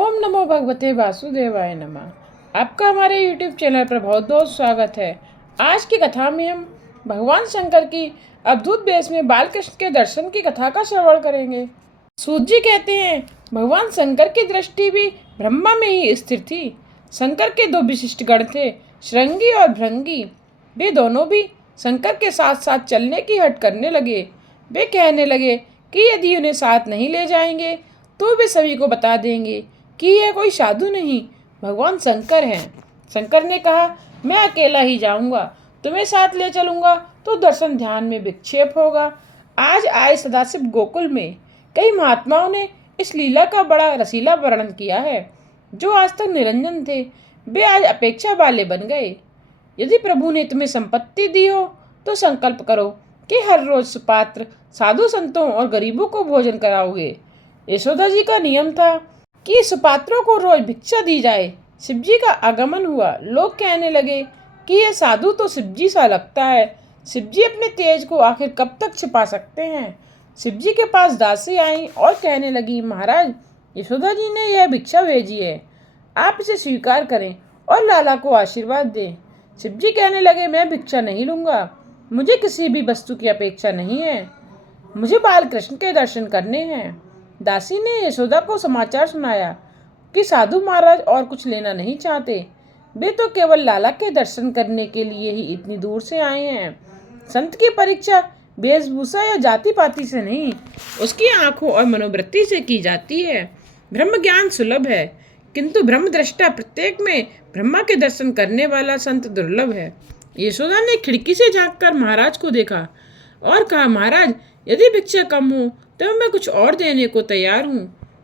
ओम नमो भगवते वासुदेवाय नमः। आपका हमारे YouTube चैनल पर बहुत बहुत स्वागत है। आज की कथा में हम भगवान शंकर की अद्भुत वेश में बालकृष्ण के दर्शन की कथा का श्रवण करेंगे। सूत जी कहते हैं, भगवान शंकर की दृष्टि भी ब्रह्मा में ही स्थिर थी। शंकर के दो विशिष्ट गण थे, श्रृंगी और भृंगी। वे दोनों भी शंकर के साथ साथ चलने की हट करने लगे। वे कहने लगे कि यदि उन्हें साथ नहीं ले जाएंगे तो वे सभी को बता देंगे कि यह कोई साधु नहीं, भगवान शंकर हैं। शंकर ने कहा, मैं अकेला ही जाऊंगा, तुम्हें साथ ले चलूंगा तो दर्शन ध्यान में विक्षेप होगा। आज आए सदाशिव गोकुल में कई महात्माओं ने इस लीला का बड़ा रसीला वर्णन किया है। जो आज तक निरंजन थे वे आज अपेक्षा वाले बन गए। यदि प्रभु ने तुम्हें संपत्ति दी हो तो संकल्प करो कि हर रोज सुपात्र साधु संतों और गरीबों को भोजन कराओगे। यशोदा जी का नियम था कि सुपात्रों को रोज भिक्षा दी जाए। शिवजी का आगमन हुआ। लोग कहने लगे कि यह साधु तो शिवजी सा लगता है। शिवजी अपने तेज को आखिर कब तक छिपा सकते हैं। शिवजी के पास दासी आई और कहने लगी, महाराज, यशोदा जी ने यह भिक्षा भेजी है, आप इसे स्वीकार करें और लाला को आशीर्वाद दें। शिवजी कहने लगे, मैं भिक्षा नहीं लूंगा, मुझे किसी भी वस्तु की अपेक्षा नहीं है, मुझे बालकृष्ण के दर्शन करने हैं। दासी ने यशोदा को समाचार सुनाया कि साधु महाराज और कुछ लेना नहीं चाहते, वे तो केवल लाला के दर्शन करने के लिए ही इतनी दूर से आए हैं। संत की परीक्षा वेशभूषा या जाति पाति से नहीं, उसकी आंखों और मनोवृत्ति से की जाती है। ब्रह्म ज्ञान सुलभ है, किंतु ब्रह्म दृष्टा प्रत्येक में ब्रह्मा के दर्शन करने वाला संत दुर्लभ है। यशोदा ने खिड़की से झांककर महाराज को देखा और कहा, महाराज, यदि भिक्षा कम हो तो मैं कुछ और देने को तैयार हूँ,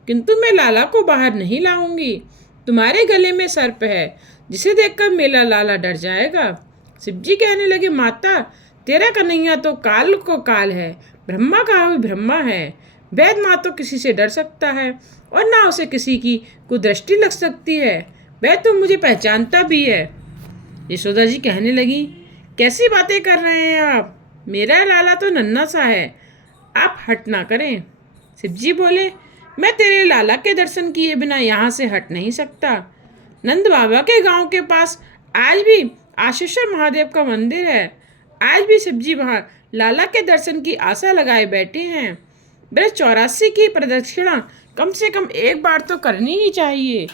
किंतु मैं लाला को बाहर नहीं लाऊंगी। तुम्हारे गले में सर्प है, जिसे देखकर मेरा लाला डर जाएगा। शिवजी कहने लगे, माता, तेरा कन्हैया तो काल को काल है, ब्रह्मा का भी ब्रह्मा है। वैद माँ तो किसी से डर सकता है और ना उसे किसी की कुदृष्टि लग सकती है। वह तो मुझे पहचानता भी है। यशोदा जी कहने लगी, कैसी बातें कर रहे हैं आप, मेरा लाला तो नन्हा सा है, आप हट ना करें। शिवजी बोले, मैं तेरे लाला के दर्शन किए बिना यहाँ से हट नहीं सकता। नंद बाबा के गांव के पास आज भी आशीश्वर महादेव का मंदिर है। आज भी शिवजी वहाँ लाला के दर्शन की आशा लगाए बैठे हैं। ब्रज 84 की प्रदक्षिणा कम से कम एक बार तो करनी ही चाहिए।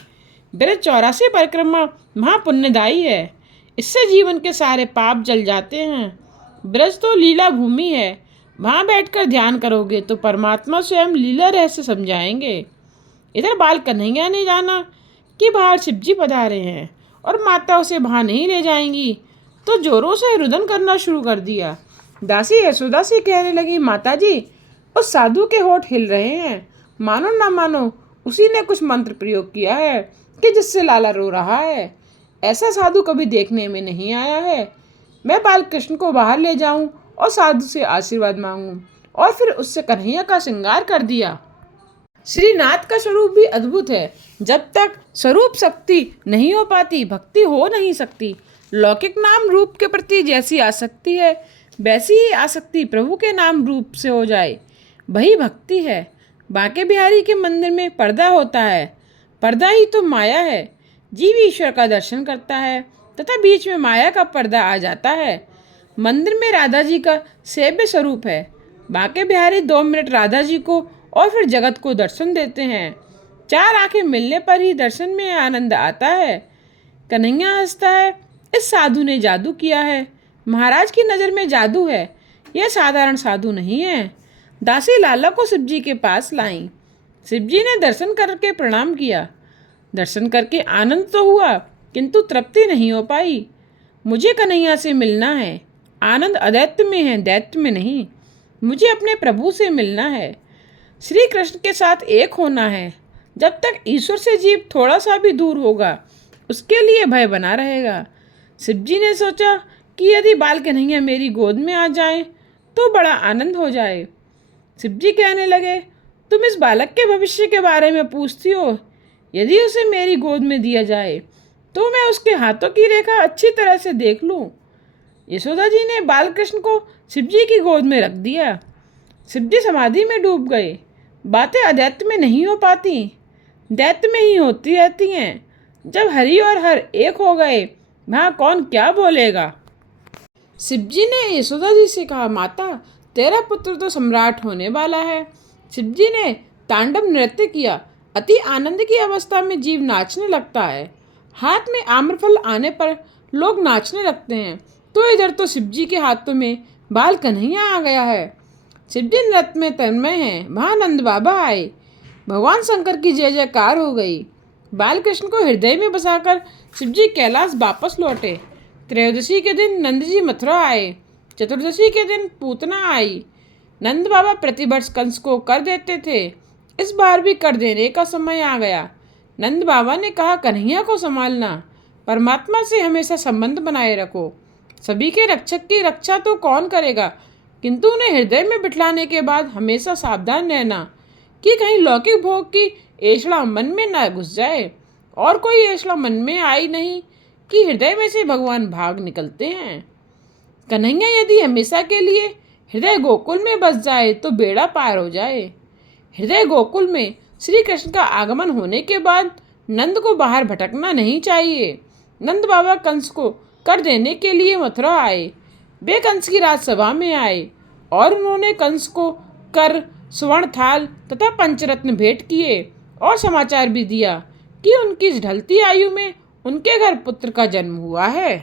ब्रज 84 परिक्रमा महापुण्यदायी है, इससे जीवन के सारे पाप जल जाते हैं। ब्रज तो लीला भूमि है, वहाँ बैठकर ध्यान करोगे तो परमात्मा स्वयं लीला रहस्य समझाएंगे। इधर बाल कन्हैया ने जाना कि बाहर शिवजी पधारे हैं और माता उसे वहाँ नहीं ले जाएंगी, तो जोरों से रुदन करना शुरू कर दिया। दासी यशोदा से कहने लगी, माता जी, उस साधु के होठ हिल रहे हैं, मानो ना मानो उसी ने कुछ मंत्र प्रयोग किया है कि जिससे लाला रो रहा है। ऐसा साधु कभी देखने में नहीं आया है। मैं बालकृष्ण को बाहर ले जाऊं और साधु से आशीर्वाद मांगूं और फिर उससे कन्हैया का श्रृंगार कर दिया। श्रीनाथ का स्वरूप भी अद्भुत है। जब तक स्वरूप शक्ति नहीं हो पाती, भक्ति हो नहीं सकती। लौकिक नाम रूप के प्रति जैसी आसक्ति है, वैसी ही आसक्ति प्रभु के नाम रूप से हो जाए, वही भक्ति है। बांके बिहारी के मंदिर में पर्दा होता है, पर्दा ही तो माया है। जीव ईश्वर का दर्शन करता है तथा बीच में माया का पर्दा आ जाता है। मंदिर में राधा जी का सेव्य स्वरूप है। बांके बिहारी 2 मिनट राधा जी को और फिर जगत को दर्शन देते हैं। 4 आंखें मिलने पर ही दर्शन में आनंद आता है। कन्हैया हंसता है, इस साधु ने जादू किया है। महाराज की नज़र में जादू है, यह साधारण साधु नहीं है। दासी लाला को शिवजी के पास लाई। शिवजी ने दर्शन करके प्रणाम किया। दर्शन करके आनंद तो हुआ, किंतु तृप्ति नहीं हो पाई। मुझे कन्हैया से मिलना है। आनंद अदैत्य में है, दैत्य में नहीं। मुझे अपने प्रभु से मिलना है, श्री कृष्ण के साथ एक होना है। जब तक ईश्वर से जीव थोड़ा सा भी दूर होगा, उसके लिए भय बना रहेगा। शिवजी ने सोचा कि यदि बाल कन्हैया मेरी गोद में आ जाए तो बड़ा आनंद हो जाए। शिवजी कहने लगे, तुम इस बालक के भविष्य के बारे में पूछती हो। यदि उसे मेरी गोद में दिया जाए तो मैं उसके हाथों की रेखा अच्छी तरह से देख लूँ। यशोदा जी ने बालकृष्ण को शिवजी की गोद में रख दिया। शिवजी समाधि में डूब गए। बातें अदैत्य में नहीं हो पाती। दैत्य में ही होती रहती हैं। जब हरि और हर एक हो गए, वहाँ कौन क्या बोलेगा। शिवजी ने यशोदा जी से कहा, माता तेरा पुत्र तो सम्राट होने वाला है। शिवजी ने तांडव नृत्य किया। अति आनंद की अवस्था में जीव नाचने लगता है। हाथ में आम्रफल आने पर लोग नाचने लगते हैं। तो इधर तो शिवजी के हाथों में बाल कन्हैया आ गया है। शिवजी नृत्य में तन्मय हैं। वहाँ नंद बाबा आए। भगवान शंकर की जय जयकार हो गई। बालकृष्ण को हृदय में बसाकर शिवजी कैलाश वापस लौटे। त्रयोदशी के दिन नंद जी मथुरा आए। चतुर्दशी के दिन पूतना आई। नंद बाबा प्रतिवर्ष कंस को कर देते थे। इस बार भी कर देने का समय आ गया। नंद बाबा ने कहा, कन्हैया को संभालना, परमात्मा से हमेशा संबंध बनाए रखो। सभी के रक्षक की रक्षा तो कौन करेगा, किंतु उन्हें हृदय में बिठलाने के बाद हमेशा सावधान रहना कि कहीं लौकिक भोग की ऐषणा मन में न घुस जाए। और कोई ऐषणा मन में आई नहीं कि हृदय में से भगवान भाग निकलते हैं। कन्हैया यदि हमेशा के लिए हृदय गोकुल में बस जाए तो बेड़ा पार हो जाए। हृदय गोकुल में श्री कृष्ण का आगमन होने के बाद नंद को बाहर भटकना नहीं चाहिए। नंद बाबा कंस को कर देने के लिए मथुरा आए। वे कंस की राजसभा में आए और उन्होंने कंस को कर, स्वर्ण थाल तथा पंचरत्न भेंट किए और समाचार भी दिया कि उनकी ढलती आयु में उनके घर पुत्र का जन्म हुआ है।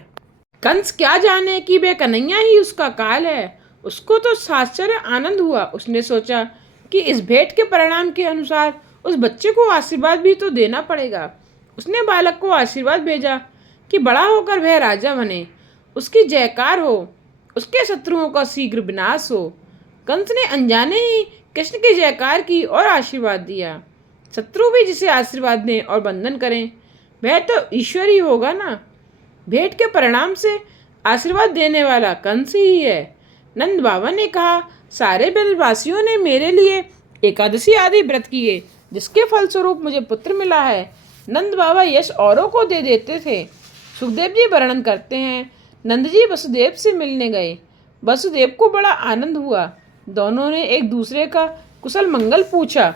कंस क्या जाने कि वे कन्हैया ही उसका काल है। उसको तो आश्चर्य आनंद हुआ। उसने सोचा कि इस भेंट के परिणाम के अनुसार उस बच्चे को आशीर्वाद भी तो देना पड़ेगा। उसने बालक को आशीर्वाद भेजा कि बड़ा होकर वह राजा बने, उसकी जयकार हो, उसके शत्रुओं का शीघ्र विनाश हो। कंस ने अनजाने ही कृष्ण की जयकार की और आशीर्वाद दिया। शत्रु भी जिसे आशीर्वाद दें और वंदन करें, वह तो ईश्वर ही होगा ना। भेंट के परिणाम से आशीर्वाद देने वाला कंस ही है। नंद बाबा ने कहा, सारे ब्रजवासियों ने मेरे लिए एकादशी आदि व्रत किए, जिसके फलस्वरूप मुझे पुत्र मिला है। नंद बाबा यश औरों को दे देते थे। सुखदेव जी वर्णन करते हैं, नंद जी वसुदेव से मिलने गए। वसुदेव को बड़ा आनंद हुआ। दोनों ने एक दूसरे का कुशल मंगल पूछा।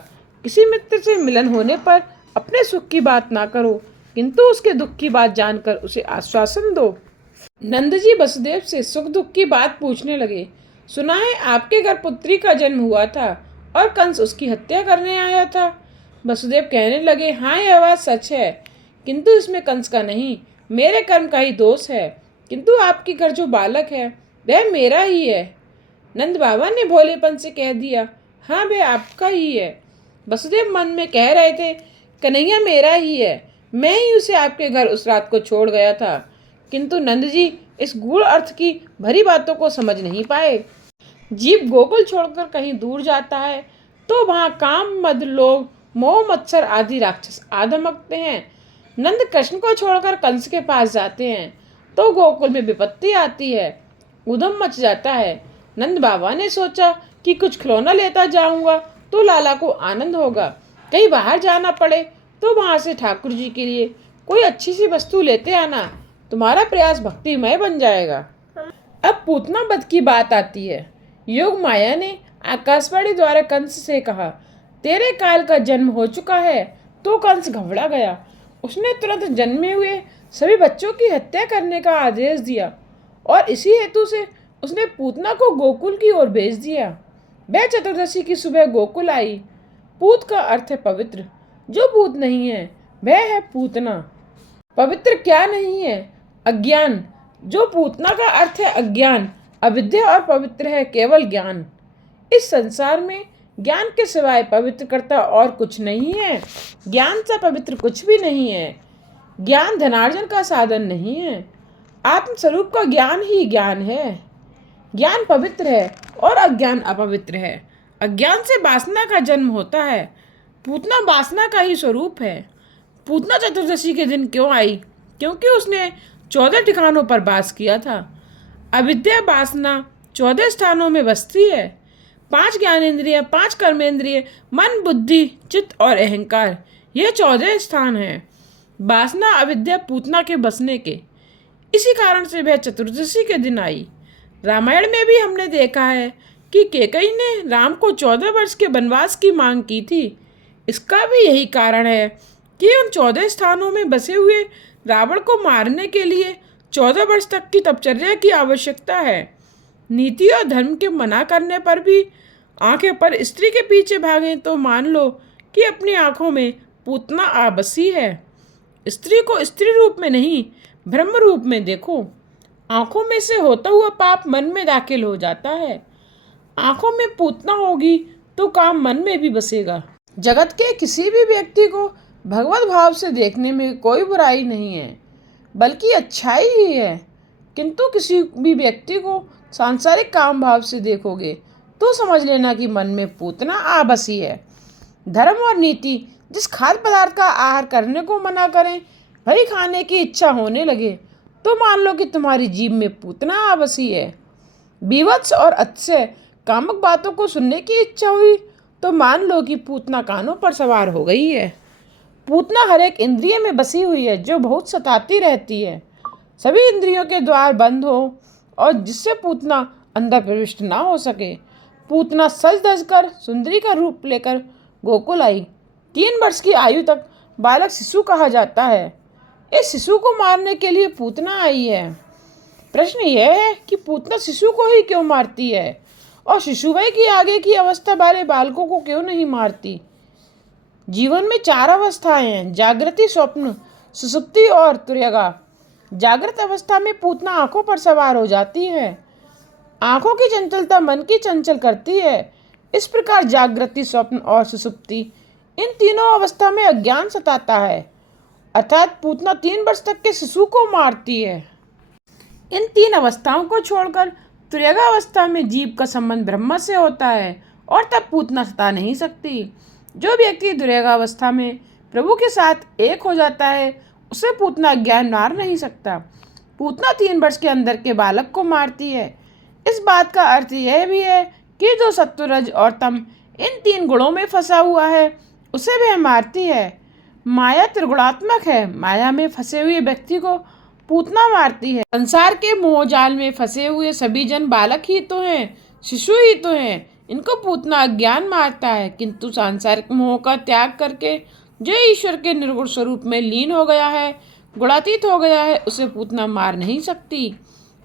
किसी मित्र से मिलन होने पर अपने सुख की बात ना करो, किंतु उसके दुख की बात जानकर उसे आश्वासन दो। नंद जी वसुदेव से सुख दुख की बात पूछने लगे। सुना है आपके घर पुत्री का जन्म हुआ था और कंस उसकी हत्या करने आया था। वसुदेव कहने लगे, हाँ यह बात सच है, किंतु इसमें कंस का नहीं, मेरे कर्म का ही दोष है। किंतु आपके घर जो बालक है वह मेरा ही है। नंद बाबा ने भोलेपन से कह दिया, हाँ वह आपका ही है। वसुदेव मन में कह रहे थे, कन्हैया मेरा ही है, मैं ही उसे आपके घर उस रात को छोड़ गया था। किंतु नंद जी इस गूढ़ अर्थ की भरी बातों को समझ नहीं पाए। जीव गोकुल छोड़कर कहीं दूर जाता है तो वहाँ काम, मद, लोभ, मोह, मत्सर आदि राक्षस आधमकते हैं। नंद कृष्ण को छोड़कर कंस के पास जाते हैं तो गोकुल में विपत्ति आती है, उधम मच जाता है। नंद बाबा ने सोचा कि कुछ खिलौना लेता जाऊंगा तो लाला को आनंद होगा। कहीं बाहर जाना पड़े तो वहां से ठाकुर जी के लिए कोई अच्छी सी वस्तु लेते आना, तुम्हारा प्रयास भक्तिमय बन जाएगा। अब पूतना वध की बात आती है। योग माया ने आकाशवाणी द्वारा कंस से कहा, तेरे काल का जन्म हो चुका है। तो कंस घबरा गया। उसने तुरंत जन्मे हुए सभी बच्चों की हत्या करने का आदेश दिया और इसी हेतु से उसने पूतना को गोकुल की ओर भेज दिया। वह चतुर्दशी की सुबह गोकुल आई। पूत का अर्थ है पवित्र। जो पूत नहीं है वह है पूतना। पवित्र क्या नहीं है? अज्ञान। जो पूतना का अर्थ है अज्ञान, अविद्या, और पवित्र है केवल ज्ञान। इस संसार में ज्ञान के सिवाय पवित्र करता और कुछ नहीं है। ज्ञान से पवित्र कुछ भी नहीं है। ज्ञान धनार्जन का साधन नहीं है। आत्मस्वरूप का ज्ञान ही ज्ञान है। ज्ञान पवित्र है और अज्ञान अपवित्र है। अज्ञान से वासना का जन्म होता है। पूतना वासना का ही स्वरूप है। पूतना चतुर्दशी के दिन क्यों आई? क्योंकि उसने 14 ठिकानों पर वास किया था। अविद्या वासना 14 स्थानों में बसती है। 5 ज्ञानेंद्रिय, 5 कर्मेंद्रिय, मन, बुद्धि, चित्त और अहंकार, यह 14 स्थान हैं। वासना, अविद्या, पूतना के बसने के। इसी कारण से वह चतुर्दशी के दिन आई। रामायण में भी हमने देखा है कि कैकेयी ने राम को 14 वर्ष के वनवास की मांग की थी, इसका भी यही कारण है कि उन 14 स्थानों में बसे हुए रावण को मारने के लिए 14 वर्ष तक की तपचर्या की आवश्यकता है। नीति और धर्म के मना करने पर भी आंखें पर स्त्री के पीछे भागें तो मान लो कि अपनी आंखों में पूतना आ बसी है। स्त्री को स्त्री रूप में नहीं, ब्रह्म रूप में देखो। आंखों में से होता हुआ पाप मन में दाखिल हो जाता है। आंखों में पूतना होगी तो काम मन में भी बसेगा। जगत के किसी भी व्यक्ति को भगवत भाव से देखने में कोई बुराई नहीं है, बल्कि अच्छाई ही है। किंतु किसी भी व्यक्ति को सांसारिक काम भाव से देखोगे तो समझ लेना कि मन में पूतना आ बसी है। धर्म और नीति जिस खाद्य पदार्थ का आहार करने को मना करें, वही खाने की इच्छा होने लगे तो मान लो कि तुम्हारी जीभ में पूतना आ बसी है। बीभत्स और अतिशय कामुक बातों को सुनने की इच्छा हुई तो मान लो कि पूतना कानों पर सवार हो गई है। पूतना हर एक इंद्रिय में बसी हुई है जो बहुत सताती रहती है। सभी इंद्रियों के द्वार बंद हो और जिससे पूतना अंदर प्रविष्ट ना हो सके। पूतना सज धज कर सुंदरी का रूप लेकर गोकुल आई। 3 वर्ष की आयु तक बालक शिशु कहा जाता है। इस शिशु को मारने के लिए पूतना आई है। प्रश्न यह है कि पूतना शिशु को ही क्यों मारती है और शिशुवय की आगे की अवस्था वाले बालकों को क्यों नहीं मारती। जीवन में 4 अवस्थाएं हैं, जागृति, स्वप्न, सुषुप्ति और तुर्यगा। जागृत अवस्था में पूतना आंखों पर सवार हो जाती है। आंखों की चंचलता मन की चंचल करती है। इस प्रकार जागृति, स्वप्न और सुषुप्ति, इन तीनों अवस्था में अज्ञान सताता है, अर्थात पूतना 3 वर्ष तक के शिशु को मारती है। इन 3 अवस्थाओं को छोड़कर तुर्यगा अवस्था में जीव का संबंध ब्रह्म से होता है और तब पूतना सता नहीं सकती। जो व्यक्ति तुर्यगा अवस्था में प्रभु के साथ एक हो जाता है उसे पूतना ज्ञान मार नहीं सकता। पूतना 3 वर्ष के अंदर के बालक को मारती है। इस बात का अर्थ यह भी है कि जो सत्व, रज और तम इन 3 गुणों में फंसा हुआ है उसे वह मारती है। माया त्रिगुणात्मक है। माया में फंसे हुए व्यक्ति को पूतना मारती है। संसार के मोह जाल में फंसे हुए सभी जन बालक ही तो हैं, शिशु ही तो हैं। इनको पूतना अज्ञान मारता है, किंतु सांसारिक मोह का त्याग करके जो ईश्वर के निर्गुण स्वरूप में लीन हो गया है, गुणातीत हो गया है, उसे पूतना मार नहीं सकती।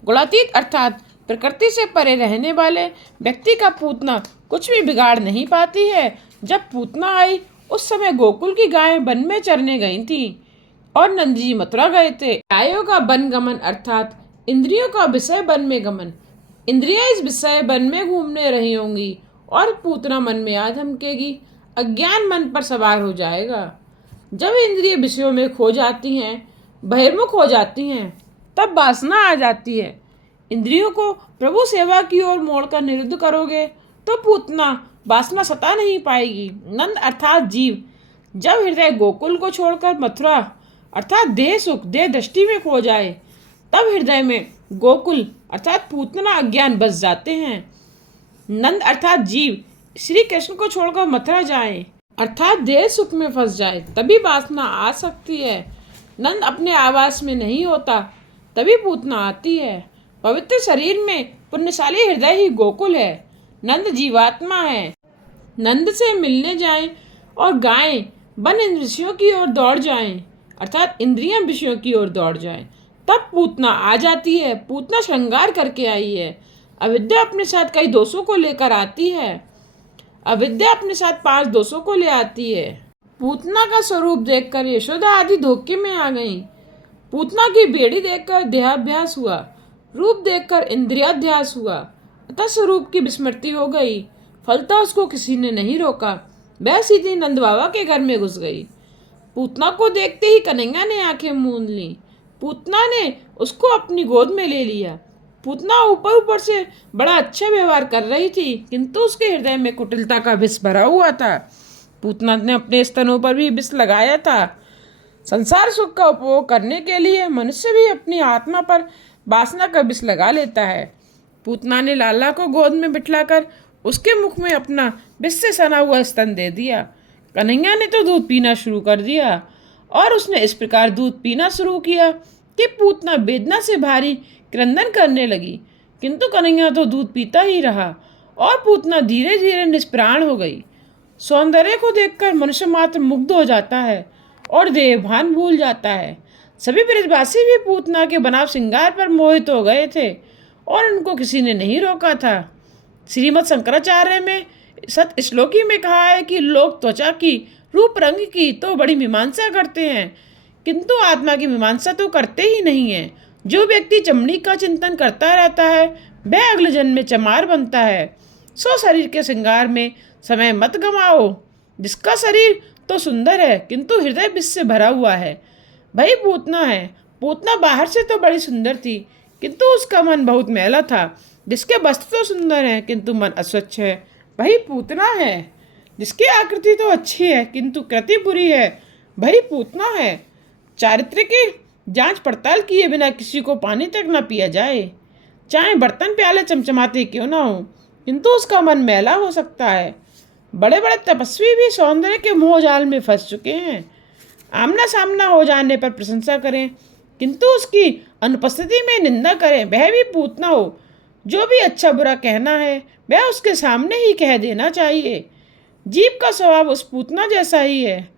गुणातीत अर्थात प्रकृति से परे रहने वाले व्यक्ति का पूतना कुछ भी बिगाड़ नहीं पाती है। जब पूतना आई उस समय गोकुल की गायें वन में चरने गई थीं और नंद जी मथुरा गए थे। गायों का वन गमन अर्थात इंद्रियों का विषय वन में गमन। इंद्रियां इस विषय वन में घूमने रही होंगी और पूतना मन में आ धमकेगी। अज्ञान मन पर सवार हो जाएगा। जब इंद्रिय विषयों में खो जाती हैं, बहिर्मुख हो जाती हैं, तब वासना आ जाती है। इंद्रियों को प्रभु सेवा की ओर मोड़कर निरुद्ध करोगे तो पूतना वासना सता नहीं पाएगी। नंद अर्थात जीव जब हृदय गोकुल को छोड़कर मथुरा अर्थात देह सुख, देह दृष्टि में खो जाए, तब हृदय में गोकुल अर्थात पूतना अज्ञान बस जाते हैं। नंद अर्थात जीव श्री कृष्ण को छोड़कर मथुरा जाए अर्थात देह सुख में फंस जाए, तभी वासना आ सकती है। नंद अपने आवास में नहीं होता, तभी पूतना आती है। पवित्र शरीर में पुण्यशाली हृदय ही गोकुल है। नंद जीवात्मा है। नंद से मिलने जाएं और गायें वन इन विषयों की ओर दौड़ जाएं, अर्थात इंद्रियां विषयों की ओर दौड़ जाएं, तब पूतना आ जाती है। पूतना श्रृंगार करके आई है। अविद्या अपने साथ कई दोषों को लेकर आती है। अविद्या अपने साथ 5 दोषों को ले आती है। पूतना का स्वरूप देखकर यशोदा आदि धोखे में आ गईं। पूतना की बेड़ी देखकर देहाभ्यास हुआ, रूप देखकर इंद्रियाध्यास हुआ, अतः स्वरूप की विस्मृति हो गई। फलता उसको किसी ने नहीं रोका, वह सीधी नंद बाबा के घर में घुस गई। पूतना को देखते ही कन्हैया ने आंखें मूंद लीं। पूतना ने उसको अपनी गोद में ले लिया। पूतना ऊपर ऊपर से बड़ा अच्छा व्यवहार कर रही थी, किंतु उसके हृदय में कुटिलता का विष भरा हुआ था। पूतना ने अपने स्तनों पर भी विष लगाया था। संसार सुख का उपभोग करने के लिए मनुष्य भी अपनी आत्मा पर वासना का विष लगा लेता है। पूतना ने लाला को गोद में बिठलाकर उसके मुख में अपना विष से सना हुआ स्तन दे दिया। कन्हैया ने तो दूध पीना शुरू कर दिया और उसने इस प्रकार दूध पीना शुरू किया कि पूतना वेदना से भारी क्रंदन करने लगी, किंतु कन्हैया तो दूध पीता ही रहा और पूतना धीरे धीरे निष्प्राण हो गई। सौंदर्य को देखकर मनुष्य मात्र मुग्ध हो जाता है और देहभान भूल जाता है। सभी ब्रजवासी भी पूतना के बनाव श्रृंगार पर मोहित हो गए थे और उनको किसी ने नहीं रोका था। श्रीमद् शंकराचार्य में सत श्लोकी में कहा है कि लोग त्वचा की, रूप रंग की तो बड़ी मीमांसा करते हैं, किंतु आत्मा की मीमांसा तो करते ही नहीं है। जो व्यक्ति चमड़ी का चिंतन करता रहता है वह अगले जन्म में चमार बनता है। सो शरीर के श्रृंगार में समय मत गंवाओ। जिसका शरीर तो सुंदर है किंतु हृदय विष से भरा हुआ है, भाई पूतना है। पूतना बाहर से तो बड़ी सुंदर थी किंतु उसका मन बहुत मैला था। जिसके वस्त्र तो सुंदर हैं किंतु मन अस्वच्छ है, वही पूतना है। जिसकी आकृति तो अच्छी है किंतु कृति बुरी है, वही पूतना है। चारित्र की जांच पड़ताल किए बिना किसी को पानी तक न पिया जाए, चाहे बर्तन प्याले चमचमाते क्यों ना हो, किंतु उसका मन मैला हो सकता है। बड़े बड़े तपस्वी भी सौंदर्य के मोह जाल में फंस चुके हैं। आमना सामना हो जाने पर प्रशंसा करें किंतु उसकी अनुपस्थिति में निंदा करें, वह भी पूतना हो। जो भी अच्छा बुरा कहना है वह उसके सामने ही कह देना चाहिए। जीव का स्वभाव उस पूतना जैसा ही है।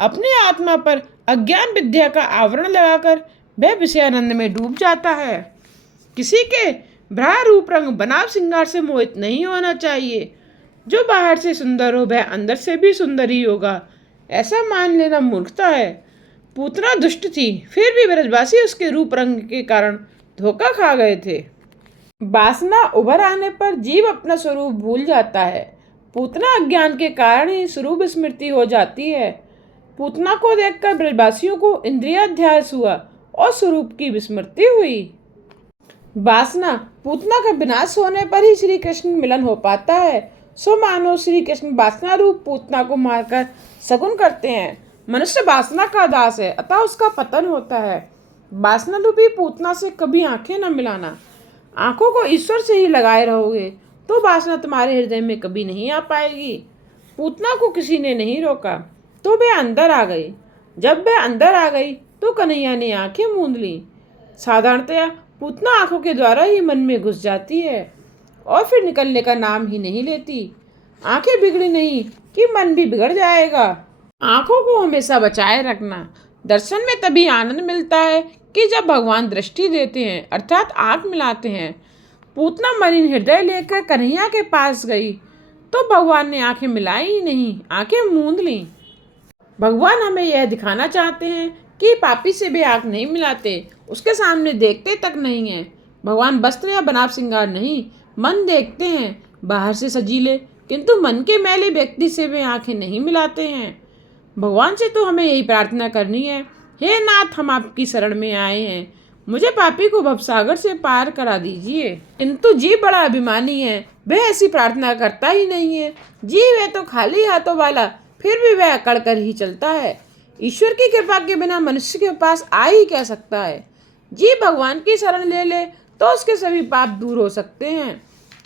अपनी आत्मा पर अज्ञान विद्या का आवरण लगाकर वह विषयानंद में डूब जाता है। किसी के भ्रा रूप रंग बनाव श्रृंगार से मोहित नहीं होना चाहिए। जो बाहर से सुंदर हो वह अंदर से भी सुंदर ही होगा, ऐसा मान लेना मूर्खता है। पूतना दुष्ट थी, फिर भी ब्रजवासी उसके रूप रंग के कारण धोखा खा गए थे। वासना उभर आने पर जीव अपना स्वरूप भूल जाता है। पूतना अज्ञान के कारण ही स्वरूप स्मृति हो जाती है। पूतना को देखकर ब्रजवासियों को इंद्रियाध्यास हुआ और स्वरूप की विस्मृति हुई। वासना पूतना का विनाश होने पर ही श्री कृष्ण मिलन हो पाता है। सो मानो श्री कृष्ण वासना रूप पूतना को मारकर शगुन करते हैं। मनुष्य वासना का दास है, अतः उसका पतन होता है। वासना रूपी पूतना से कभी आंखें न मिलाना। आंखों को ईश्वर से ही लगाए रहोगे तो वासना तुम्हारे हृदय में कभी नहीं आ पाएगी। पूतना को किसी ने नहीं रोका तो वह अंदर आ गई। जब वह अंदर आ गई तो कन्हैया ने आंखें मूंद ली। साधारणतया पूतना आंखों के द्वारा ही मन में घुस जाती है और फिर निकलने का नाम ही नहीं लेती। आंखें बिगड़ी नहीं कि मन भी बिगड़ जाएगा। आंखों को हमेशा बचाए रखना। दर्शन में तभी आनंद मिलता है कि जब भगवान दृष्टि देते हैं, अर्थात आंख मिलाते हैं। पूतना मलिन हृदय लेकर कन्हैया के पास गई तो भगवान ने आंखें मिलाई ही नहीं, आंखें मूंद लीं। भगवान हमें यह दिखाना चाहते हैं कि पापी से भी आंख नहीं मिलाते, उसके सामने देखते तक नहीं है। भगवान वस्त्र या बनाव श्रृंगार नहीं, मन देखते हैं। बाहर से सजीले किंतु मन के मैले व्यक्ति से वे आंखें नहीं मिलाते हैं। भगवान से तो हमें यही प्रार्थना करनी है, हे नाथ हम आपकी शरण में आए हैं, मुझे पापी को भवसागर से पार करा दीजिए। किंतु जीव बड़ा अभिमानी है, वह ऐसी प्रार्थना करता ही नहीं है। जीव है तो खाली हाथों वाला, फिर भी वह अकड़ कर ही चलता है। ईश्वर की कृपा के बिना मनुष्य के पास आ ही क्या सकता है। जीव भगवान की शरण ले ले तो उसके सभी पाप दूर हो सकते हैं,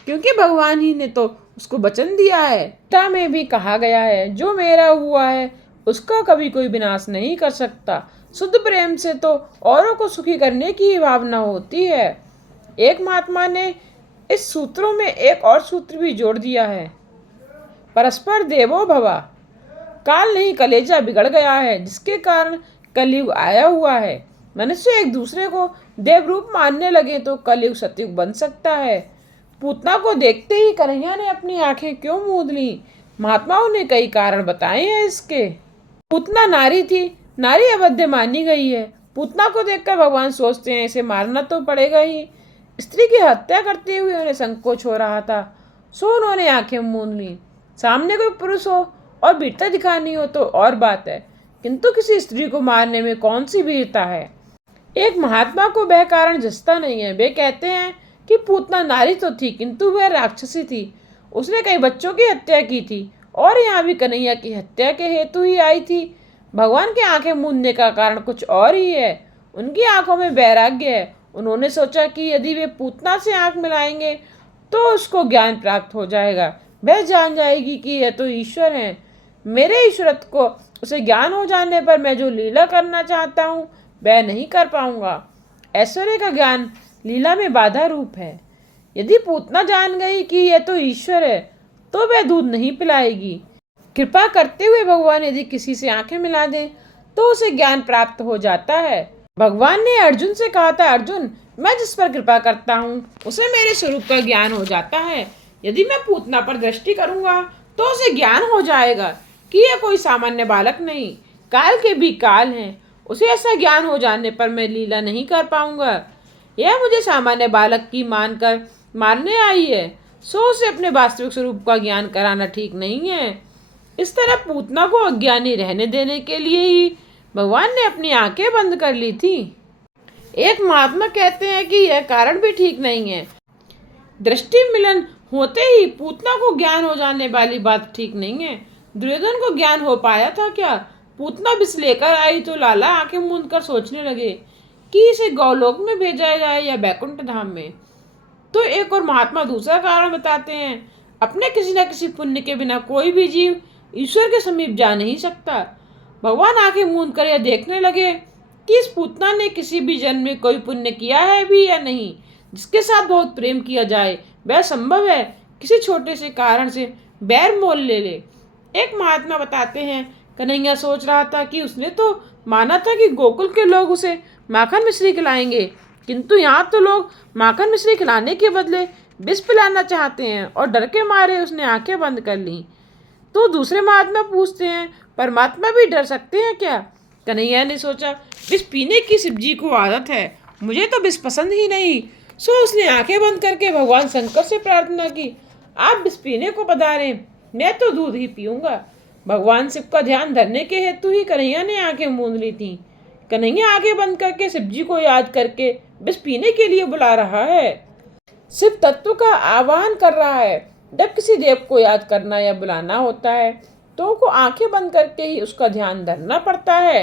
क्योंकि भगवान ही ने तो उसको वचन दिया है। गीता में भी कहा गया है, जो मेरा हुआ है उसका कभी कोई विनाश नहीं कर सकता। शुद्ध प्रेम से तो औरों को सुखी करने की ही भावना होती है। एक महात्मा ने इस सूत्रों में एक और सूत्र भी जोड़ दिया है, परस्पर देवो भवा। काल नहीं कलेजा बिगड़ गया है, जिसके कारण कलयुग आया हुआ है। मनुष्य एक दूसरे को देवरूप मानने लगे तो कलयुग सतयुग बन सकता है। पूतना को देखते ही कन्हैया ने अपनी आंखें क्यों मूंद ली? महात्माओं ने कई कारण बताए हैं इसके। पूतना नारी थी, नारी अवध्य मानी गई है। पूतना को देखकर भगवान सोचते हैं इसे मारना तो पड़ेगा ही। स्त्री की हत्या करते हुए उन्हें संकोच हो रहा था, सो उन्होंने आंखें मूंद ली। सामने कोई पुरुष हो और वीरता दिखानी हो तो और बात है, किंतु किसी स्त्री को मारने में कौन सी वीरता है? एक महात्मा को वह कारण जचता नहीं है। वे कहते हैं कि पूतना नारी तो थी किंतु वह राक्षसी थी, उसने कई बच्चों की हत्या की थी और यहाँ भी कन्हैया की हत्या के हेतु ही आई थी। भगवान की आंखें मूंदने का कारण कुछ और ही है। उनकी आंखों में वैराग्य है। उन्होंने सोचा कि यदि वे पूतना से आंख मिलाएंगे तो उसको ज्ञान प्राप्त हो जाएगा। वह जान जाएगी कि यह तो ईश्वर है। मेरे ईश्वरत्व को उसे ज्ञान हो जाने पर मैं जो लीला करना चाहता हूँ वह नहीं कर पाऊंगा। ऐश्वर्य का ज्ञान लीला में बाधा रूप है। यदि पूतना जान गई कि यह तो ईश्वर है तो वह दूध नहीं पिलाएगी। कृपा करते हुए भगवान यदि किसी से आंखें मिला दें तो उसे ज्ञान प्राप्त हो जाता है। भगवान ने अर्जुन से कहा था, अर्जुन, मैं जिस पर कृपा करता हूँ उसे मेरे स्वरूप का ज्ञान हो जाता है। यदि मैं पूतना पर दृष्टि करूंगा तो उसे ज्ञान हो जाएगा कि यह कोई सामान्य बालक नहीं, काल के भी काल हैं। उसे ऐसा ज्ञान हो जाने पर मैं लीला नहीं कर पाऊंगा। यह मुझे सामान्य बालक की मानकर मारने आई है, सो उसे अपने वास्तविक स्वरूप का ज्ञान कराना ठीक नहीं है। इस तरह पूतना को अज्ञानी रहने देने के लिए ही भगवान ने अपनी आंखें बंद कर ली थी। एक महात्मा कहते हैं कि यह कारण भी ठीक नहीं है। दृष्टि मिलन होते ही पूतना को ज्ञान हो जाने वाली बात ठीक नहीं है। दुर्योधन को ज्ञान हो पाया था क्या? पूतना विष लेकर आई तो लाला आंखें मूंद कर सोचने लगे कि इसे गौलोक में भेजा जाए या बैकुंठ धाम में। तो एक और महात्मा दूसरा कारण बताते हैं, अपने किसी न किसी पुण्य के बिना कोई भी जीव ईश्वर के समीप जा नहीं सकता। भगवान आंखें मूंद कर यह देखने लगे कि इस पूतना ने किसी भी जन्म में कोई पुण्य किया है भी या नहीं। जिसके साथ बहुत प्रेम किया जाए वह संभव है किसी छोटे से कारण से बैर मोल ले ले। एक महात्मा बताते हैं, कन्हैया सोच रहा था कि उसने तो माना था कि गोकुल के लोग उसे माखन मिश्री खिलाएंगे, किंतु यहाँ तो लोग माखन मिश्री खिलाने के बदले विष पिलाना चाहते हैं और डर के मारे उसने आंखें बंद कर ली। तो दूसरे महात्मा पूछते हैं, परमात्मा भी डर सकते हैं क्या? कन्हैया ने सोचा, विष पीने की शिवजी को आदत है, मुझे तो विष पसंद ही नहीं। सो उसने आंखें बंद करके भगवान शंकर से प्रार्थना की, आप विष पीने को पधारें, मैं तो दूध ही पीऊंगा। भगवान शिव का ध्यान धरने के हेतु ही कन्हैया ने आंखें मूंद ली थी। कन्हैया आंखें बंद करके शिवजी को याद करके विष पीने के लिए बुला रहा है। शिव तत्व का आवाहन कर रहा है। जब किसी देव को याद करना या बुलाना होता है तो उनको आंखें बंद करके ही उसका ध्यान धरना पड़ता है।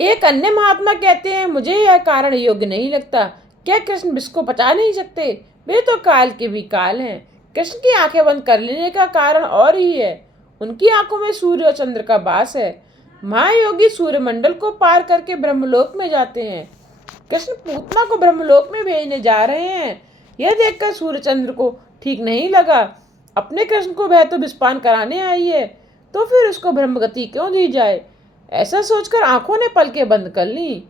एक अन्य महात्मा कहते हैं, मुझे यह कारण योग्य नहीं लगता। क्या कृष्ण विष को पचा नहीं सकते? वे तो काल के भी काल हैं। कृष्ण की आंखें बंद कर लेने का कारण और ही है, उनकी आंखों में सूर्य और चंद्र का वास है। महायोगी सूर्यमंडल को पार करके ब्रह्मलोक में जाते हैं। कृष्ण पूतना को ब्रह्मलोक में भेजने जा रहे हैं। यह देखकर सूर्यचंद्र को ठीक नहीं लगा। अपने कृष्ण को वह तो विषपान कराने आई है, तो फिर उसको ब्रह्मगति क्यों दी जाए? ऐसा सोचकर आंखों ने पलकें बंद कर ली।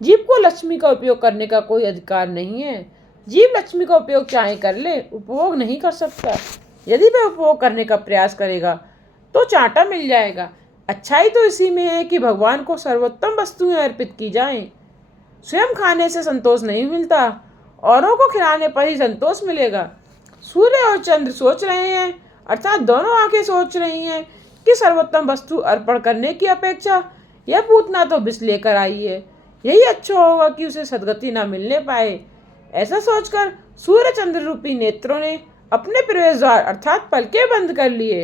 जीव को लक्ष्मी का उपयोग करने का कोई अधिकार नहीं है। जीव लक्ष्मी का उपयोग चाहे कर ले, उपभोग नहीं कर सकता। यदि वह उपभोग करने का प्रयास करेगा तो चांटा मिल जाएगा। अच्छाई तो इसी में है कि भगवान को सर्वोत्तम वस्तुएं अर्पित की जाएं। स्वयं खाने से संतोष नहीं मिलता, औरों को खिलाने पर ही संतोष मिलेगा। सूर्य और चंद्र सोच रहे हैं, अर्थात दोनों आंखें सोच रही हैं कि सर्वोत्तम वस्तु अर्पण करने की अपेक्षा यह पूतना तो विष लेकर आई है, यही अच्छा होगा कि उसे सदगति न मिलने पाए। ऐसा सोचकर सूर्य चंद्र रूपी नेत्रों ने अपने प्रवेश द्वार अर्थात पलके बंद कर लिए।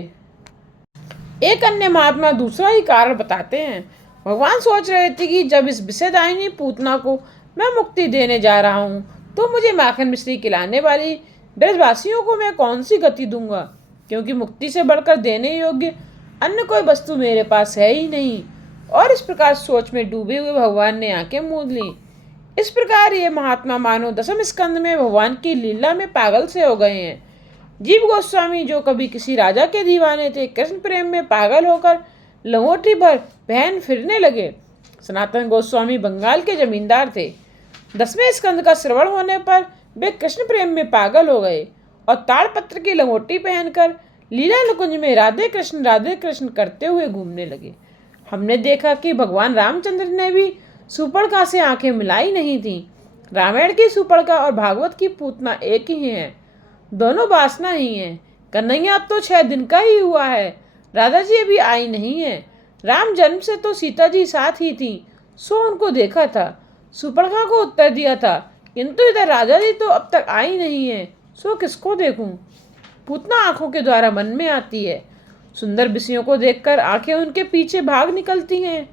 एक अन्य महात्मा दूसरा ही कारण बताते हैं। भगवान सोच रहे थे कि जब इस विषयदायिनी पूतना को मैं मुक्ति देने जा रहा हूँ तो मुझे माखन मिश्री खिलाने वाली ब्रजवासियों को मैं कौन सी गति दूंगा, क्योंकि मुक्ति से बढ़कर देने योग्य अन्य कोई वस्तु मेरे पास है ही नहीं। और इस प्रकार सोच में डूबे हुए भगवान ने आंखें मूंद ली। इस प्रकार ये महात्मा मानो दसम स्कंद में भगवान की लीला में पागल से हो गए हैं। जीव गोस्वामी जो कभी किसी राजा के दीवाने थे, कृष्ण प्रेम में पागल होकर लंगोटी भर बहन फिरने लगे। सनातन गोस्वामी बंगाल के जमींदार थे। 10वें स्कंद का श्रवण होने पर वे कृष्ण प्रेम में पागल हो गए और ताड़पत्र की लंगोटी पहनकर लीला नुकुंज में राधे कृष्ण करते हुए घूमने लगे। हमने देखा कि भगवान रामचंद्र ने भी सुपर्णखा से आंखें मिलाई नहीं थी। रामायण की सुपर्णखा और भागवत की पूतना एक ही हैं, दोनों वासना ही हैं। कन्हैया अब तो 6 दिन का ही हुआ है, राधा जी अभी आई नहीं है। राम जन्म से तो सीता जी साथ ही थी, सो उनको देखा था, सुपर्णखा को उत्तर दिया था, किंतु इधर राजा जी तो अब तक आई नहीं है, सो किसको देखूं? पूतना आंखों के द्वारा मन में आती है। सुंदर विषयों को देखकर आंखें उनके पीछे भाग निकलती हैं।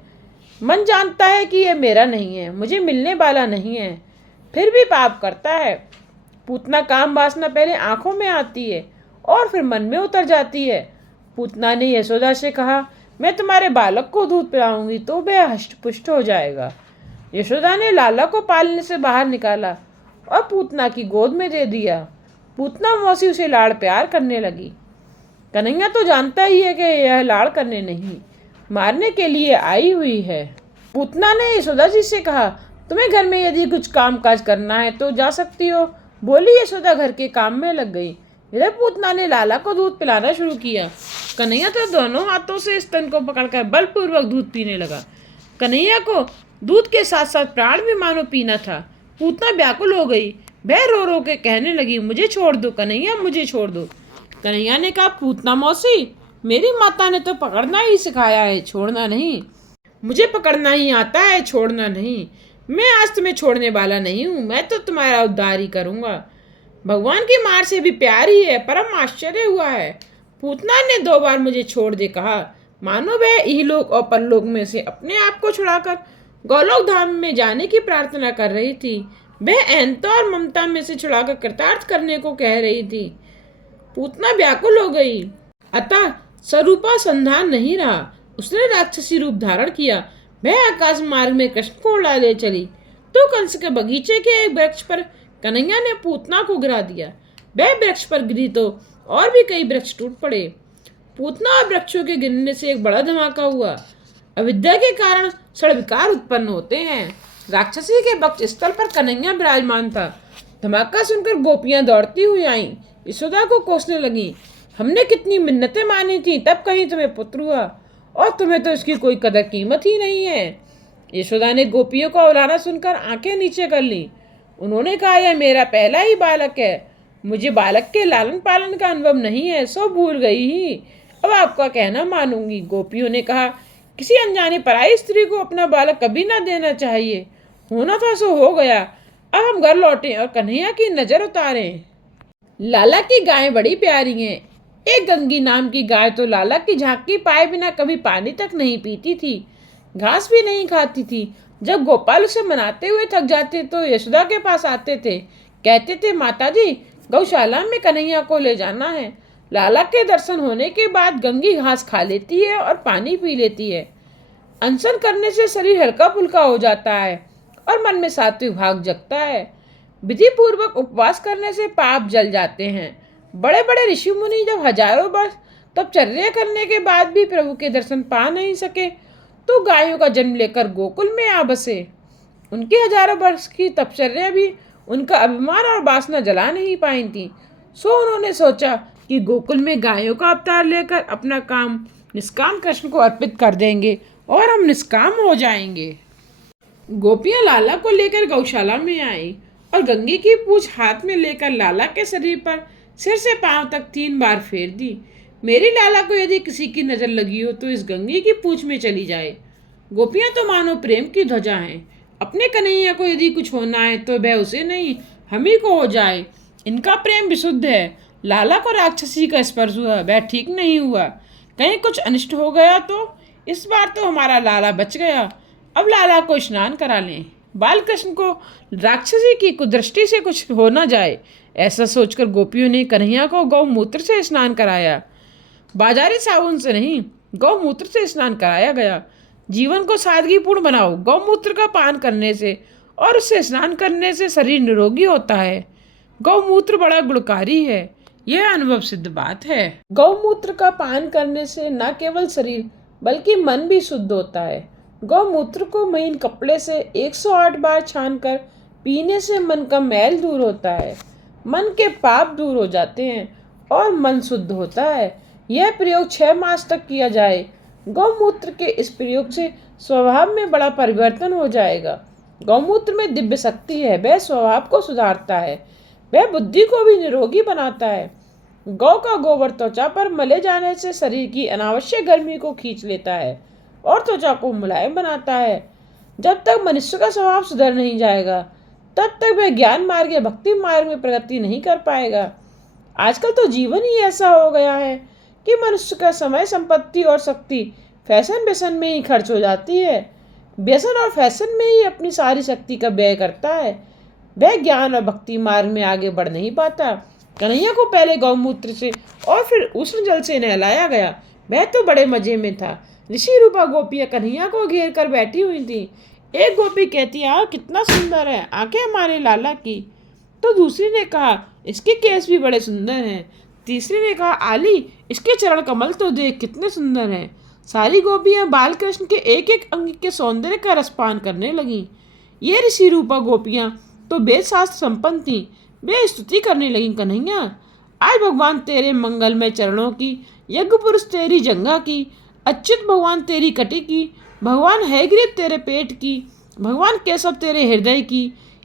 मन जानता है कि यह मेरा नहीं है, मुझे मिलने वाला नहीं है, फिर भी पाप करता है। पूतना काम वासना पहले आंखों में आती है और फिर मन में उतर जाती है। पूतना ने यशोदा से कहा, मैं तुम्हारे बालक को दूध पिलाऊंगी तो वह हष्ट-पुष्ट हो जाएगा। यशोदा ने लाला को पालने से बाहर निकाला और पूतना की गोद में दे दिया। पूतना मौसी उसे लाड़ प्यार करने लगी। कन्हैया तो जानता ही है कि यह लाड़ करने नहीं, मारने के लिए आई हुई है। पूतना ने यशोदा जी से कहा, तुम्हें घर में यदि कुछ काम काज करना है तो जा सकती हो। बोली यशोदा घर के काम में लग गई। इधर पूतना ने लाला को दूध पिलाना शुरू किया। कन्हैया तो दोनों हाथों से स्तन को पकड़कर बलपूर्वक दूध पीने लगा। कन्हैया को दूध के साथ साथ प्राण भी मानो पीना था। पूतना व्याकुल हो गई। वह रो रो के कहने लगी, मुझे छोड़ दो कन्हैया, मुझे छोड़ दो। कन्हैया ने कहा, पूतना मौसी, मेरी माता ने तो पकड़ना ही सिखाया है, छोड़ना नहीं। मुझे पकड़ना ही आता है, छोड़ना नहीं। मैं आज तुम्हें छोड़ने वाला नहीं हूँ, मैं तो तुम्हारा उद्धार ही करूँगा। भगवान की मार से भी प्यार ही है, परम आश्चर्य हुआ है। पूतना ने 2 बार मुझे छोड़ दे कहा, मानो वह इहलोक और परलोक में से अपने आप को छुड़ाकर गोलोक धाम में जाने की प्रार्थना कर रही थी। वह अहंता और ममता में से छुड़ाकर कृतार्थ करने को कह रही थी। पूतना व्याकुल हो गई। अतः स्वरूपा संधान नहीं रहा। उसने राक्षसी रूप धारण किया। वह आकाश मार्ग में कृष्ण को उड़ा ले चली। तो कंस के बगीचे के एक वृक्ष पर कन्हैया ने पूतना को गिरा दिया। वह वृक्ष पर गिरी तो और भी कई वृक्ष टूट पड़े। पूतना और वृक्षों के गिरने से एक बड़ा धमाका हुआ। अविद्या के कारण षड्विकार उत्पन्न होते हैं। राक्षसी के वक्ष स्थल पर कन्हैया विराजमान था। धमाका सुनकर गोपियां दौड़ती हुई आईं, यशोदा को कोसने लगी। हमने कितनी मिन्नतें मानी थी, तब कहीं तुम्हें पुत्र हुआ, और तुम्हें तो इसकी कोई कदर कीमत ही नहीं है। यशोदा ने गोपियों का उलाना सुनकर आंखें नीचे कर ली। उन्होंने कहा, यह मेरा पहला ही बालक है, मुझे बालक के लालन पालन का अनुभव नहीं है, सो भूल गई ही, अब आपका कहना मानूंगी। गोपियों ने कहा, किसी अनजानी पराई स्त्री को अपना बालक कभी ना देना चाहिए। होना था सो हो गया, अब हम घर लौटें और कन्हैया की नजर उतारें। लाला की गायें बड़ी प्यारी हैं। एक गंगी नाम की गाय तो लाला की झांकी पाए बिना कभी पानी तक नहीं पीती थी, घास भी नहीं खाती थी। जब गोपाल उसे मनाते हुए थक जाते तो यशोदा के पास आते थे, कहते थे, माता जी, गौशाला में कन्हैया को ले जाना है। लाला के दर्शन होने के बाद गंगी घास खा लेती है और पानी पी लेती है। अनशन करने से शरीर हल्का फुल्का हो जाता है और मन में सात्विक भाव जगता है। विधि पूर्वक उपवास करने से पाप जल जाते हैं। बड़े बड़े ऋषि मुनि जब हजारों वर्ष तपचर्या करने के बाद भी प्रभु के दर्शन पा नहीं सके तो गायों का जन्म लेकर गोकुल में आ बसे। उनकी हजारों वर्ष की तपचर्या भी उनका अभिमान और वासना जला नहीं पाई थी। सो उन्होंने सोचा कि गोकुल में गायों का अवतार लेकर अपना काम निष्काम कृष्ण को अर्पित कर देंगे और हम निष्काम हो जाएंगे। गोपियां लाला को लेकर गौशाला में आई और गंगे की पूंछ हाथ में लेकर लाला के शरीर पर सिर से पांव तक 3 बार फेर दी। मेरी लाला को यदि किसी की नजर लगी हो तो इस गंगे की पूंछ में चली जाए। गोपियां तो मानो प्रेम की ध्वजा हैं। अपने कन्हैया को यदि कुछ होना है तो वह उसे नहीं, हम ही को हो जाए। इनका प्रेम विशुद्ध है। लाला को राक्षसी का स्पर्श हुआ, वह ठीक नहीं हुआ। कहीं कुछ अनिष्ट हो गया तो इस बार तो हमारा लाला बच गया। अब लाला को स्नान करा लें, बालकृष्ण को राक्षसी की कुदृष्टि से कुछ हो न जाए। ऐसा सोचकर गोपियों ने कन्हैया को गौमूत्र से स्नान कराया। बाजारी साबुन से नहीं, गौमूत्र से स्नान कराया गया। जीवन को सादगीपूर्ण बनाओ। गौमूत्र का पान करने से और उससे स्नान करने से शरीर निरोगी होता है। गौमूत्र बड़ा गुणकारी है, यह अनुभव सिद्ध बात है। गौमूत्र का पान करने से न केवल शरीर बल्कि मन भी शुद्ध होता है। गौमूत्र को महीन कपड़े से 108 बार छानकर पीने से मन का मैल दूर होता है, मन के पाप दूर हो जाते हैं और मन शुद्ध होता है। यह प्रयोग 6 मास तक किया जाए। गौमूत्र के इस प्रयोग से स्वभाव में बड़ा परिवर्तन हो जाएगा। गौमूत्र में दिव्य शक्ति है, वह स्वभाव को सुधारता है, वह बुद्धि को भी निरोगी बनाता है। गौ का गोबर त्वचा पर मले जाने से शरीर की अनावश्यक गर्मी को खींच लेता है और त्वचा को मुलायम बनाता है। जब तक मनुष्य का स्वभाव सुधर नहीं जाएगा तब तक वह ज्ञान मार्ग या भक्ति मार्ग में प्रगति नहीं कर पाएगा। आजकल तो जीवन ही ऐसा हो गया है कि मनुष्य का समय, संपत्ति और शक्ति फैशन व्यसन में ही खर्च हो जाती है। व्यसन और फैशन में ही अपनी सारी शक्ति का व्यय करता है। वह ज्ञान और भक्ति मार्ग में आगे बढ़ नहीं पाता। कन्हैया को पहले गौमूत्र से और फिर उष्ण जल से नहलाया गया। वह तो बड़े मजे में था। ऋषि रूपा गोपियां कन्हैया को घेर कर बैठी हुई थी। एक गोपी कहती, आ कितना सुंदर है, आंखें हमारे लाला की। तो दूसरी ने कहा, इसके केस भी बड़े सुंदर हैं। तीसरी ने कहा, आली इसके चरण कमल तो देख कितने सुंदर हैं। सारी गोपियां बाल कृष्ण के एक एक अंग के सौंदर्य का रसपान करने लगीं। ये ऋषि रूपा गोपियां तो वेद शास्त्र संपन्न थीं। वे स्तुति करने लगीं, कन्हैया आज भगवान तेरे मंगलमय चरणों की, यज्ञ पुरुष तेरी जंघा की, अच्युत भगवान तेरी कटी की, भगवान हैग्रीव तेरे पेट की, भगवान केशव तेरे हृदय की,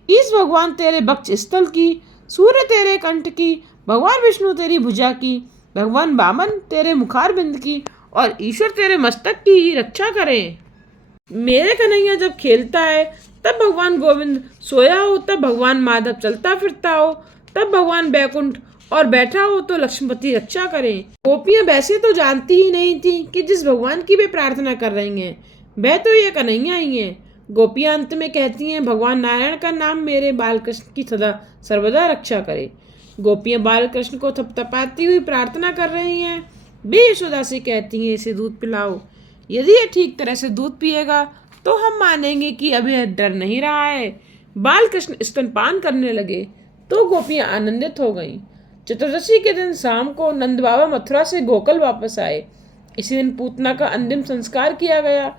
ईश भगवान तेरे वक्ष स्थल की, सूर्य तेरे कंठ की, भगवान विष्णु तेरी भुजा की, भगवान वामन तेरे मुखारबिंद की और ईश्वर तेरे मस्तक की रक्षा करें। मेरे कन्हैया जब खेलता है तब भगवान गोविंद सोया हो, तब भगवान माधव चलता फिरता हो, तब भगवान बैकुंठ और बैठा हो तो लक्ष्मीपति रक्षा करें। गोपियां वैसे तो जानती ही नहीं थी कि जिस भगवान की वे प्रार्थना कर रही हैं वह तो ये कन्हैया ही है। गोपियां अंत में कहती हैं, भगवान नारायण का नाम मेरे बालकृष्ण की सदा सर्वदा रक्षा करे। गोपियां बालकृष्ण को थपथपाती हुई प्रार्थना कर रही हैं। वे यशोदा से कहती हैं, इसे दूध पिलाओ। यदि ये ठीक तरह से दूध पिएगा तो हम मानेंगे कि अब यह डर नहीं रहा है। बालकृष्ण स्तनपान करने लगे तो गोपियां आनंदित हो गईं। चतुर्दशी के दिन शाम को नंद बाबा मथुरा से गोकुल वापस आए। इसी दिन पूतना का अंतिम संस्कार किया गया।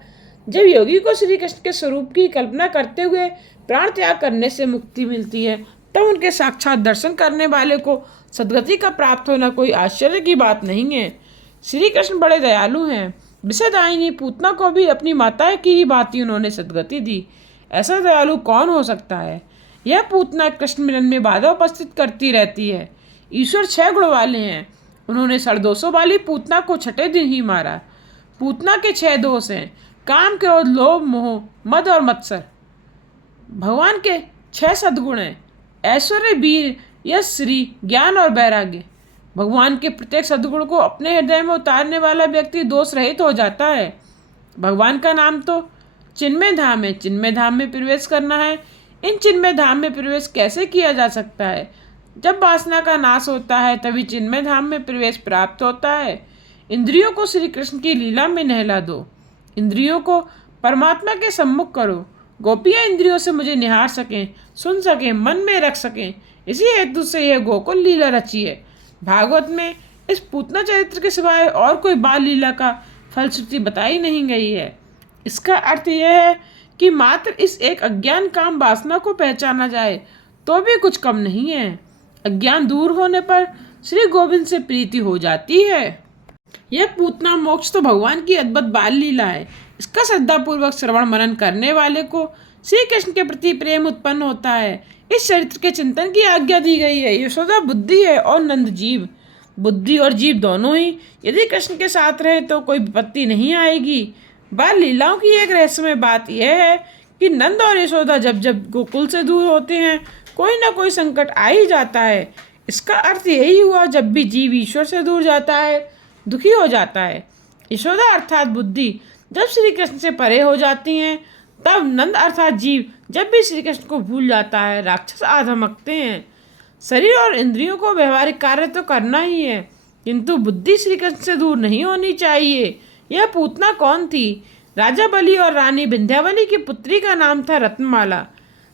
जब योगी को श्री कृष्ण के स्वरूप की कल्पना करते हुए प्राण त्याग करने से मुक्ति मिलती है तब उनके साक्षात दर्शन करने वाले को सदगति का प्राप्त होना कोई आश्चर्य की बात नहीं है। श्री कृष्ण बड़े दयालु हैं। विषदायिनी पूतना को भी अपनी माता की ही भांति उन्होंने सदगति दी। ऐसा दयालु कौन हो सकता है। यह पूतना कृष्ण मिलन में बाधा उपस्थित करती रहती है। ईश्वर 6 गुण वाले हैं। उन्होंने 250 वाली पूतना को छठे दिन ही मारा। पूतना के 6 दोष हैं, काम, क्रोध, लोभ, मोह, मद और मत्सर। भगवान के 6 सद्गुण हैं, ऐश्वर्य, वीर, यश, श्री, ज्ञान और वैराग्य। भगवान के प्रत्येक सद्गुण को अपने हृदय में उतारने वाला व्यक्ति दोष रहित हो जाता है। भगवान का नाम तो चिन्मय धाम है। चिन्मय धाम में प्रवेश करना है। इन चिन्मय धाम में प्रवेश कैसे किया जा सकता है। जब वासना का नाश होता है तभी चिन्मय धाम में प्रवेश प्राप्त होता है। इंद्रियों को श्री कृष्ण की लीला में नहला दो। इंद्रियों को परमात्मा के सम्मुख करो। गोपियां इंद्रियों से मुझे निहार सकें, सुन सकें, मन में रख सकें, इसी हेतु से यह गोकुल लीला रची है। भागवत में इस पूतना चरित्र के सिवाय और कोई बाल लीला का फलश्रुति बताई नहीं गई है। इसका अर्थ यह है कि मात्र इस एक अज्ञान काम वासना को पहचाना जाए तो भी कुछ कम नहीं है। अज्ञान दूर होने पर श्री गोविंद से प्रीति हो जाती है। यह पूतना मोक्ष तो भगवान की अद्भुत बाल लीला है। इसका श्रद्धापूर्वक श्रवण मनन करने वाले को श्री कृष्ण के प्रति प्रेम उत्पन्न होता है। इस चरित्र के चिंतन की आज्ञा दी गई है। यशोदा बुद्धि है और नंद जीव। बुद्धि और जीव दोनों ही यदि कृष्ण के साथ रहे तो कोई विपत्ति नहीं आएगी। बाल लीलाओं की एक रहस्यमय बात यह है कि नंद और यशोदा जब जब गोकुल से दूर होते हैं कोई ना कोई संकट आ ही जाता है। इसका अर्थ यही हुआ, जब भी जीव ईश्वर से दूर जाता है दुखी हो जाता है। यशोदा अर्थात बुद्धि जब श्री कृष्ण से परे हो जाती हैं तब नंद अर्थात जीव जब भी श्री कृष्ण को भूल जाता है राक्षस आधमकते हैं। शरीर और इंद्रियों को व्यवहारिक कार्य तो करना ही है किंतु बुद्धि श्री कृष्ण से दूर नहीं होनी चाहिए। यह पूतना कौन थी? राजा बलि और रानी विंध्यावली की पुत्री का नाम था रत्नमाला।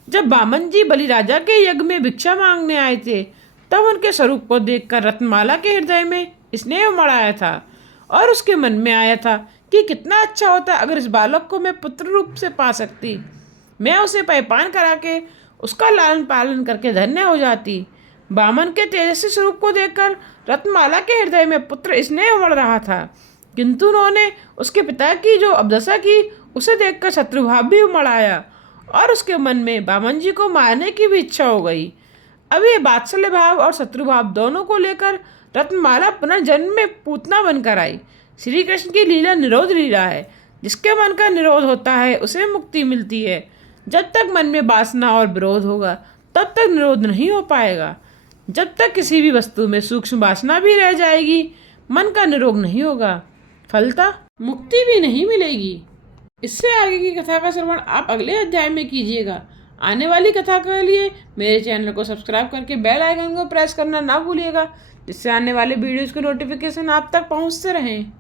जब वामन जी बलि राजा के यज्ञ में भिक्षा मांगने आए थे तब उनके स्वरूप को देखकर रत्नमाला के हृदय में स्नेह उमड़ आया था और उसके मन में आया था कि कितना अच्छा होता अगर इस बालक को मैं पुत्र रूप से पा सकती। मैं उसे पैपान करा के उसका लालन पालन करके धन्य हो जाती। वामन के तेजस्वी स्वरूप को देखकर रत्नमाला के हृदय में पुत्र स्नेह उमड़ रहा था किंतु उन्होंने उसके पिता की जो अवदशा की उसे देखकर शत्रुभाव भी उमड़ आया और उसके मन में वामन जी को मारने की भी इच्छा हो गई। अब ये वात्सल्य भाव और शत्रुभाव दोनों को लेकर रत्नमाला पुनर्जन्म में पूतना बनकर आई। श्री कृष्ण की लीला निरोध लीला है। जिसके मन का निरोध होता है उसे मुक्ति मिलती है। जब तक मन में वासना और विरोध होगा तब तक निरोध नहीं हो पाएगा। जब तक किसी भी वस्तु में सूक्ष्म वासना भी रह जाएगी मन का निरोध नहीं होगा, फलतः मुक्ति भी नहीं मिलेगी। इससे आगे की कथा का श्रवण आप अगले अध्याय में कीजिएगा। आने वाली कथा के लिए मेरे चैनल को सब्सक्राइब करके बेल आइकन को प्रेस करना ना भूलिएगा जिससे आने वाले वीडियोज़ के नोटिफिकेशन आप तक पहुंचते रहें।